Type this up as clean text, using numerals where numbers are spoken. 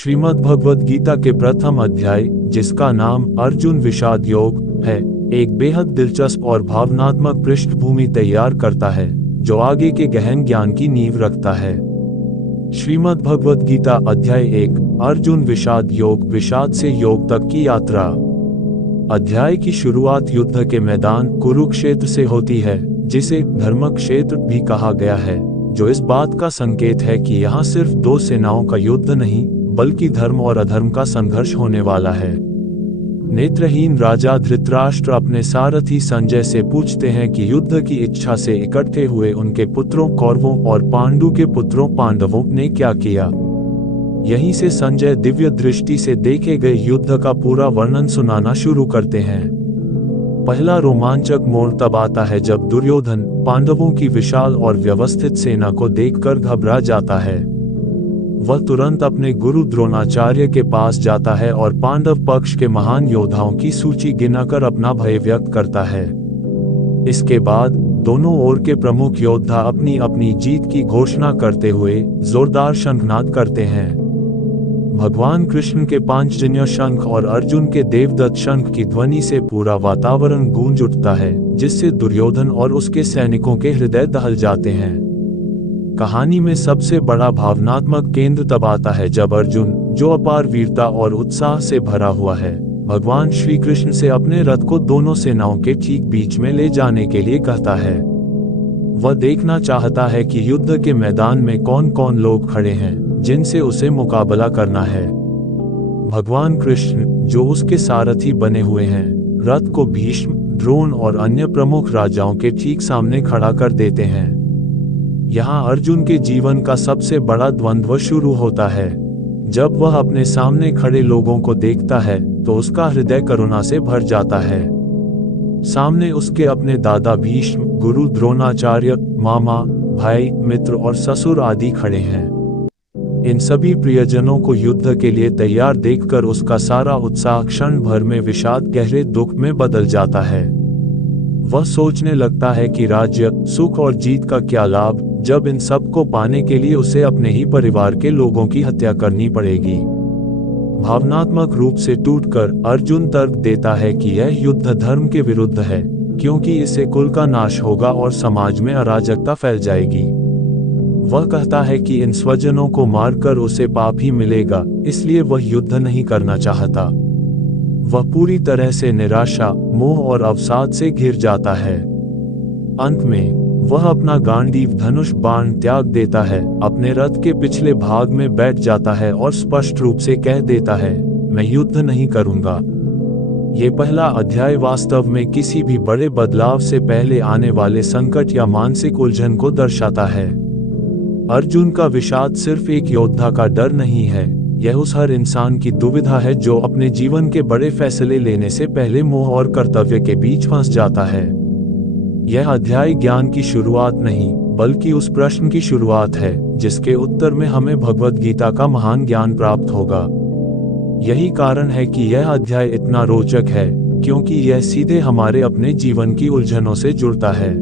श्रीमद् भगवद गीता के प्रथम अध्याय, जिसका नाम अर्जुन विषाद योग है, एक बेहद दिलचस्प और भावनात्मक पृष्ठभूमि तैयार करता है जो आगे के गहन ज्ञान की नींव रखता है। श्रीमद् भगवद गीता अध्याय 1, अर्जुन विषाद योग, विषाद से योग तक की यात्रा। अध्याय की शुरुआत युद्ध के मैदान कुरुक्षेत्र से होती है, जिसे धर्म क्षेत्र भी कहा गया है, जो इस बात का संकेत है कि यहाँ सिर्फ दो सेनाओं का युद्ध नहीं, बल्कि धर्म और अधर्म का संघर्ष होने वाला है। नेत्रहीन राजा धृतराष्ट्र अपने सारथी संजय से पूछते हैं कि युद्ध की इच्छा से इकट्ठे हुए उनके पुत्रों कौरवों और पांडु के पुत्रों पांडवों ने क्या किया। यहीं से संजय दिव्य दृष्टि से देखे गए युद्ध का पूरा वर्णन सुनाना शुरू करते हैं। पहला रोमांचक मोड़ तब आता है जब दुर्योधन पांडवों की विशाल और व्यवस्थित सेना को देखकर घबरा जाता है। वह तुरंत अपने गुरु द्रोणाचार्य के पास जाता है और पांडव पक्ष के महान योद्धाओं की सूची गिनाकर अपना भय व्यक्त करता है। इसके बाद दोनों ओर के प्रमुख योद्धा अपनी अपनी जीत की घोषणा करते हुए जोरदार शंखनाद करते हैं। भगवान कृष्ण के पांचजन्य शंख और अर्जुन के देवदत्त शंख की ध्वनि से पूरा वातावरण गूंज उठता है, जिससे दुर्योधन और उसके सैनिकों के हृदय दहल जाते हैं। कहानी में सबसे बड़ा भावनात्मक केंद्र तब आता है जब अर्जुन, जो अपार वीरता और उत्साह से भरा हुआ है, भगवान श्री कृष्ण से अपने रथ को दोनों सेनाओं के ठीक बीच में ले जाने के लिए कहता है। वह देखना चाहता है कि युद्ध के मैदान में कौन कौन लोग खड़े हैं जिनसे उसे मुकाबला करना है। भगवान कृष्ण, जो उसके सारथी बने हुए हैं, रथ को भीष्म, द्रोण और अन्य प्रमुख राजाओं के ठीक सामने खड़ा कर देते हैं। यहाँ अर्जुन के जीवन का सबसे बड़ा द्वंद्व शुरू होता है। जब वह अपने सामने खड़े लोगों को देखता है तो उसका हृदय करुणा से भर जाता है। सामने उसके अपने दादा भीष्म, गुरु द्रोणाचार्य, मामा, भाई, मित्र और ससुर आदि खड़े हैं। इन सभी प्रियजनों को युद्ध के लिए तैयार देखकर उसका सारा उत्साह क्षण भर में विषाद, गहरे दुख में बदल जाता है। वह सोचने लगता है कि राज्य, सुख और जीत का क्या लाभ, जब इन सब को पाने के लिए उसे अपने ही परिवार के लोगों की हत्या करनी पड़ेगी। भावनात्मक रूप से टूटकर अर्जुन तर्क देता है कि यह युद्ध धर्म के विरुद्ध है, क्योंकि इससे कुल का नाश होगा और समाज में अराजकता फैल जाएगी। वह कहता है कि इन स्वजनों को मारकर उसे पाप ही मिलेगा, इसलिए वह युद्ध नहीं करना चाहता। वह पूरी तरह से निराशा, मोह और अवसाद से घिर जाता है। अंत में वह अपना गांडीव धनुष बाण त्याग देता है, अपने रथ के पिछले भाग में बैठ जाता है और स्पष्ट रूप से कह देता है, मैं युद्ध नहीं करूंगा। ये पहला अध्याय वास्तव में किसी भी बड़े बदलाव से पहले आने वाले संकट या मानसिक उलझन को दर्शाता है। अर्जुन का विषाद सिर्फ एक योद्धा का डर नहीं है, यह उस हर इंसान की दुविधा है जो अपने जीवन के बड़े फैसले लेने से पहले मोह और कर्तव्य के बीच फंस जाता है। यह अध्याय ज्ञान की शुरुआत नहीं, बल्कि उस प्रश्न की शुरुआत है जिसके उत्तर में हमें भगवद गीता का महान ज्ञान प्राप्त होगा। यही कारण है कि यह अध्याय इतना रोचक है, क्योंकि यह सीधे हमारे अपने जीवन की उलझनों से जुड़ता है।